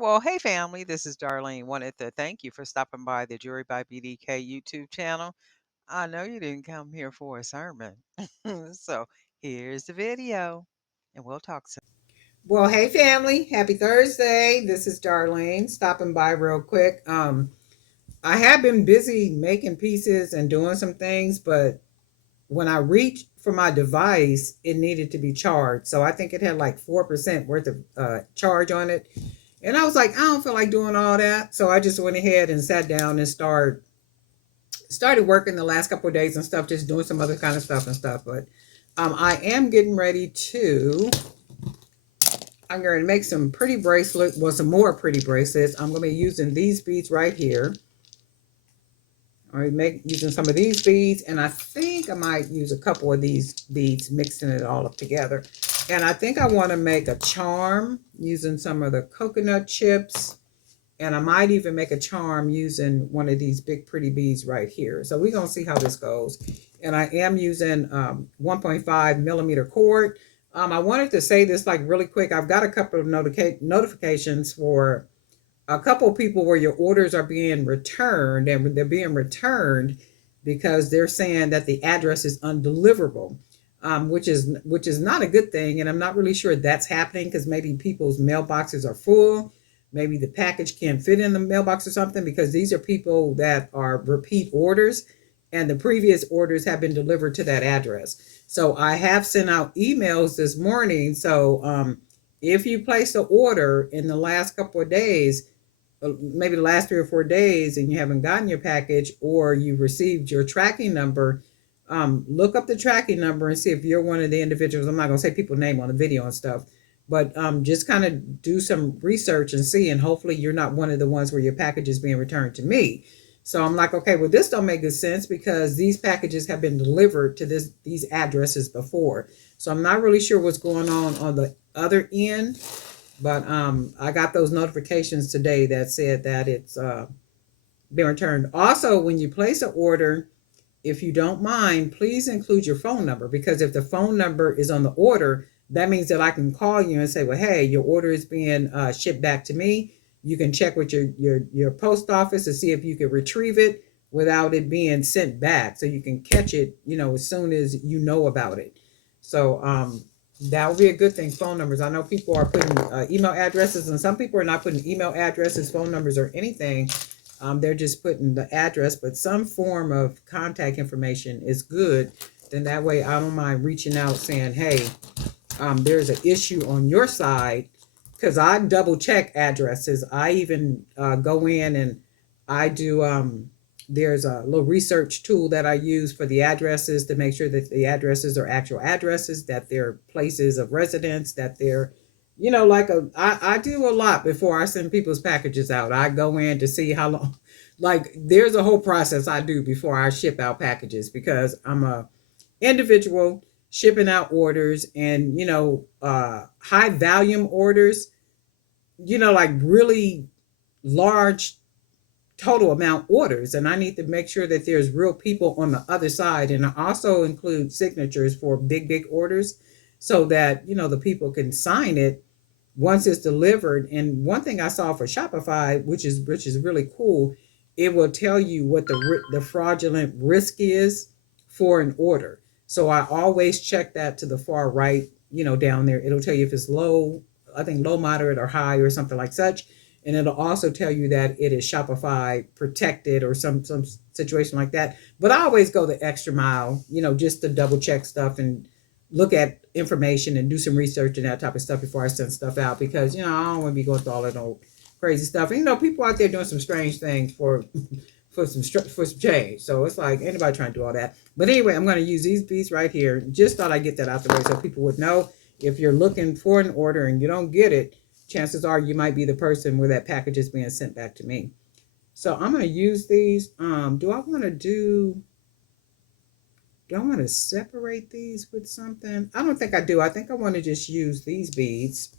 Well, hey family, this is Darlene. Wanted to thank you for stopping by the Jury by BDK YouTube channel. I know you didn't come here for a sermon. So here's the video, and we'll talk soon. Well, hey family, happy Thursday. This is Darlene stopping by real quick. I have been busy making pieces and doing some things, but when I reached for my device, it needed to be charged. So I think it had like 4% worth of charge on it. And I was like, I don't feel like doing all that. So I just went ahead and sat down and started working the last couple of days and stuff, just doing some other kind of stuff and stuff. But I am getting ready to I'm going to make some pretty bracelets, well, some more pretty bracelets. I'm going to be using these beads right here. Using some of these beads, and I think I might use a couple of these beads, mixing it all up together. And I think I want to make a charm using some of the coconut chips, and I might even make a charm using one of these big pretty beads right here. So we're going to see how this goes. And I am using 1.5 millimeter cord. I wanted to say this like really quick. I've got a couple of notifications for a couple of people where your orders are being returned, and they're being returned because they're saying that the address is undeliverable, which is not a good thing. And I'm not really sure that's happening because maybe people's mailboxes are full. Maybe the package can't fit in the mailbox or something, because these are people that are repeat orders and the previous orders have been delivered to that address. So I have sent out emails this morning. So if you place an order in the last couple of days, maybe the last 3 or 4 days, and you haven't gotten your package, or you received your tracking number, look up the tracking number and see if you're one of the individuals. I'm not going to say people's name on the video and stuff, but just kind of do some research and see, and hopefully you're not one of the ones where your package is being returned to me. So I'm like, okay, well, this don't make good sense because these packages have been delivered to these addresses before. So I'm not really sure what's going on the other end, but I got those notifications today that said that it's been returned. Also, when you place an order, if you don't mind, please include your phone number, because if the phone number is on the order, that means that I can call you and say, well, hey, your order is being shipped back to me. You can check with your post office to see if you can retrieve it without it being sent back, so you can catch it, as soon as you know about it. So that would be a good thing. Phone numbers. I know people are putting email addresses, and some people are not putting email addresses, phone numbers, or anything. They're just putting the address, but some form of contact information is good. Then that way I don't mind reaching out saying, hey, there's an issue on your side, because I double check addresses. I even go in and I do, there's a little research tool that I use for the addresses to make sure that the addresses are actual addresses, that they're places of residence, that they're, I do a lot before I send people's packages out. I go in to see how long, like, there's a whole process I do before I ship out packages, because I'm a individual shipping out orders, and high volume orders, like really large total amount orders, and I need to make sure that there's real people on the other side. And I also include signatures for big orders, so that the people can sign it once it's delivered. And one thing I saw for Shopify, which is really cool, it will tell you what the fraudulent risk is for an order. So I always check that to the far right, down there. It'll tell you if it's low, I think low, moderate, or high, or something like such. And it'll also tell you that it is Shopify protected, or some situation like that. But I always go the extra mile, just to double check stuff and look at information and do some research and that type of stuff before I send stuff out, because I don't want to be going through all that old crazy stuff. And people out there doing some strange things for for some change. So it's like anybody trying to do all that. But anyway, I'm going to use these beads right here. Just thought I'd get that out the way so people would know, if you're looking for an order and you don't get it, chances are you might be the person where that package is being sent back to me. So I'm going to use these. Do I want to separate these with something? I don't think I do. I think I want to just use these beads,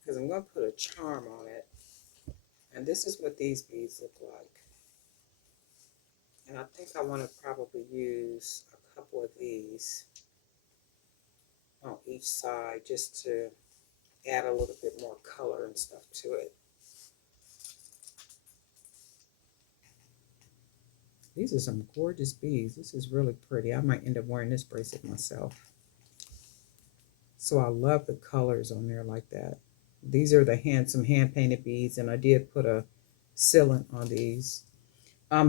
because I'm going to put a charm on it. And this is what these beads look like. And I think I want to probably use a couple of these on each side, just to add a little bit more color and stuff to it. These are some gorgeous beads. This is really pretty. I might end up wearing this bracelet myself. So I love the colors on there like that. These are the some hand painted beads, and I did put a sealant on these.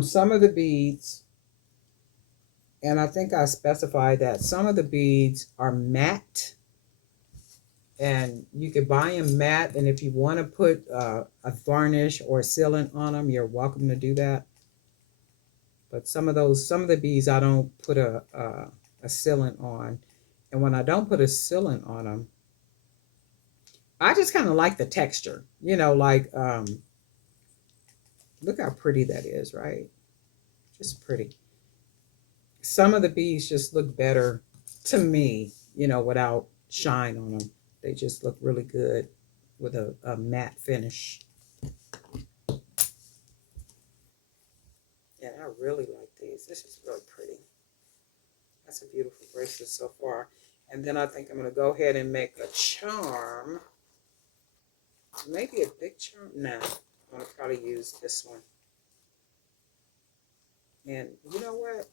Some of the beads, and I think I specified that some of the beads are matte, and you could buy them matte. And if you want to put a varnish or a sealant on them, you're welcome to do that. But some of the beads, I don't put a sealant on. And when I don't put a sealant on them, I just kind of like the texture, like, look how pretty that is, right? Just pretty. Some of the beads just look better to me, without shine on them. They just look really good with a matte finish. And I really like these. This is really pretty. That's a beautiful bracelet so far. And then I think I'm going to go ahead and make a charm. Maybe a big charm. Nah, I'm going to probably use this one. And you know what?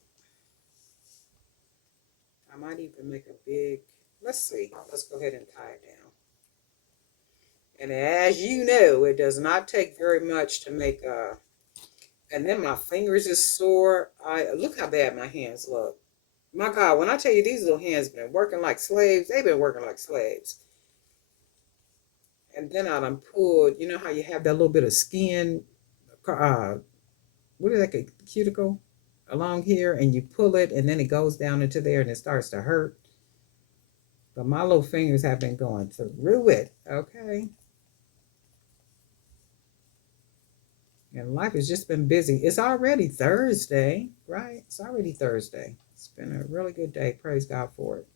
I might even make a big, let's see. Let's go ahead and tie it down. And as you know, it does not take very much to make a, and then my fingers is sore. Look how bad my hands look. My God, when I tell you these little hands been working like slaves, they've been working like slaves. And then I done pulled, you know how you have that little bit of skin, what is that, a cuticle along here, and you pull it, and then it goes down into there, and it starts to hurt. But my little fingers have been going through it, okay? And life has just been busy. It's already Thursday, right? It's already Thursday. It's been a really good day. Praise God for it.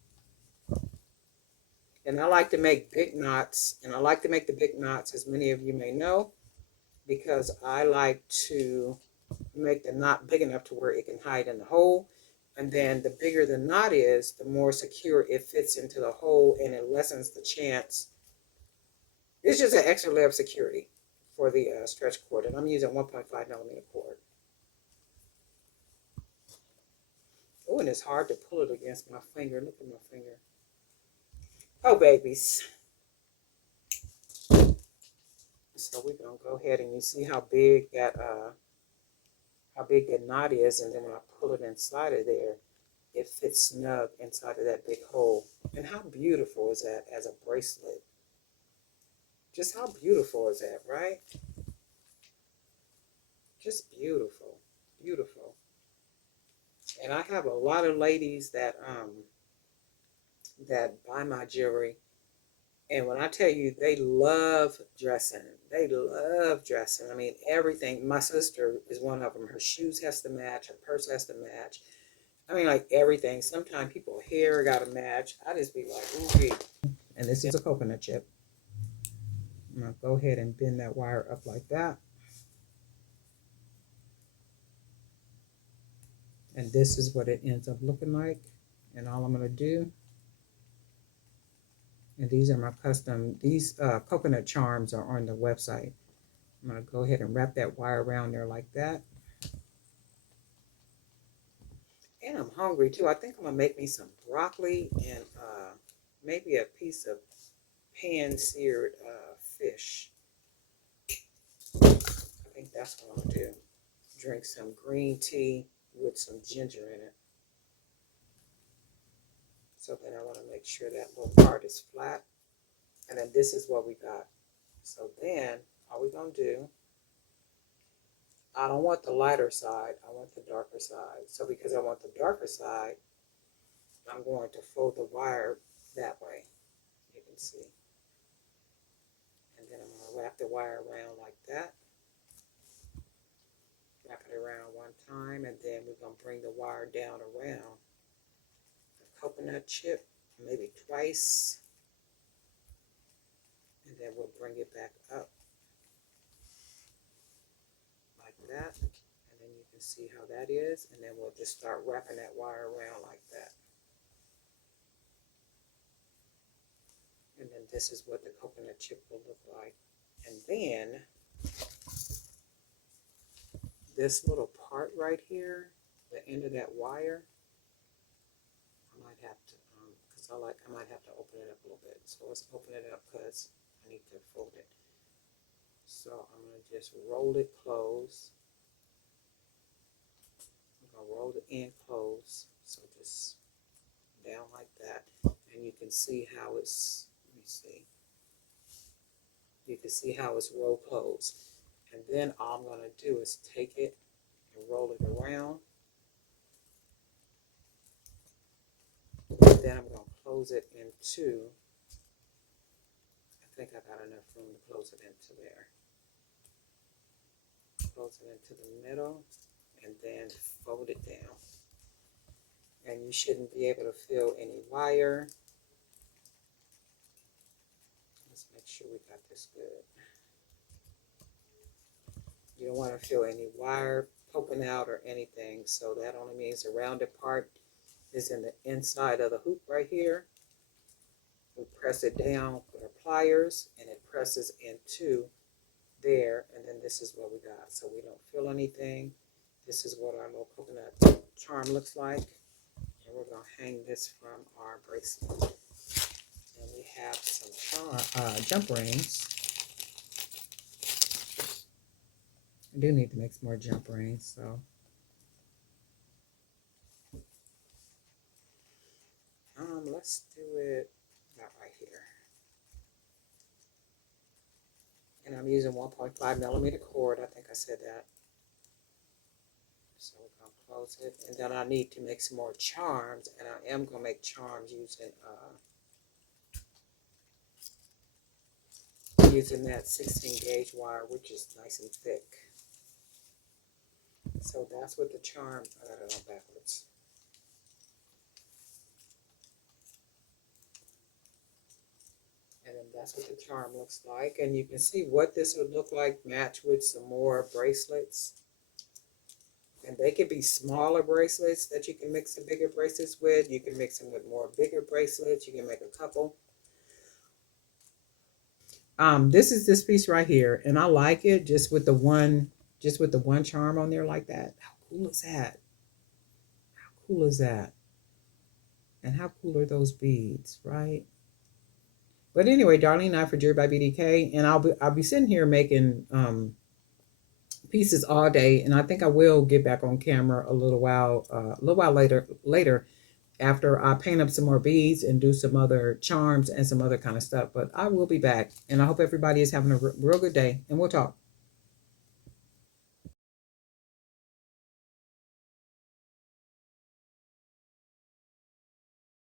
And I like to make big knots, and I like to make the big knots, as many of you may know, because I like to make the knot big enough to where it can hide in the hole. And then the bigger the knot is, the more secure it fits into the hole, and it lessens the chance. It's just an extra layer of security for the stretch cord, and I'm using 1.5mm cord. Oh, and it's hard to pull it against my finger. Look at my finger. Oh, babies. So we're gonna go ahead, and you see how big that knot is, and then when I pull it inside of there, it fits snug inside of that big hole. And how beautiful is that as a bracelet? Just how beautiful is that, right? Just beautiful, beautiful. And I have a lot of ladies that buy my jewelry, and when I tell you, they love dressing. They love dressing. I mean, everything. My sister is one of them. Her shoes has to match. Her purse has to match. I mean, like everything. Sometimes people hair got to match. I just be like, ooh. And this is a coconut chip. I'm going to go ahead and bend that wire up like that. And this is what it ends up looking like. And all I'm going to do, and these are my custom, these coconut charms are on the website. I'm going to go ahead and wrap that wire around there like that. And I'm hungry too. I think I'm going to make me some broccoli and maybe a piece of pan-seared fish. I think that's what I'm going to do. Drink some green tea with some ginger in it. So then I want to make sure that little part is flat. And then this is what we got. So then all we're going to do, I don't want the lighter side. I want the darker side. So because I want the darker side, I'm going to fold the wire that way. You can see. And then I'm going to wrap the wire around like that. Wrap it around one time, and then we're going to bring the wire down around the coconut chip, maybe twice. And then we'll bring it back up like that. And then you can see how that is. And then we'll just start wrapping that wire around like that. And then this is what the coconut chip will look like. And then this little part right here, the end of that wire, I might have to, because I might have to open it up a little bit. So let's open it up because I need to fold it. So I'm going to just roll it close. I'm going to roll the end close. So just down like that. And you can see how it's, let me see. You can see how it's roll closed. And then all I'm going to do is take it and roll it around. And then I'm going to close it into, I think I got enough room to close it into there. Close it into the middle and then fold it down. And you shouldn't be able to feel any wire. Let's make sure we got this good. You don't want to feel any wire poking out or anything. So that only means the rounded part is in the inside of the hoop right here. We press it down with our pliers and it presses into there, and then this is what we got. So we don't feel anything. This is what our little coconut charm looks like. And we're going to hang this from our bracelet. And we have some jump rings. I do need to make some more jump rings, so. Let's do it about right here. And I'm using 1.5 millimeter cord. I think I said that. So we're going to close it. And then I need to make some more charms. And I am going to make charms using that 16 gauge wire, which is nice and thick. So that's what the charm, I got it on backwards. And then that's what the charm looks like. And you can see what this would look like matched with some more bracelets. And they could be smaller bracelets that you can mix some bigger bracelets with. You can mix them with more bigger bracelets. You can make a couple. This is this piece right here, and I like it just with the one charm on there like that. How cool is that? How cool is that? And how cool are those beads, right? But anyway, Darlene and I for Jewelry by BDK, and I'll be sitting here making pieces all day, and I think I will get back on camera a little while later after I paint up some more beads and do some other charms and some other kind of stuff. But I will be back, and I hope everybody is having a real good day, and we'll talk.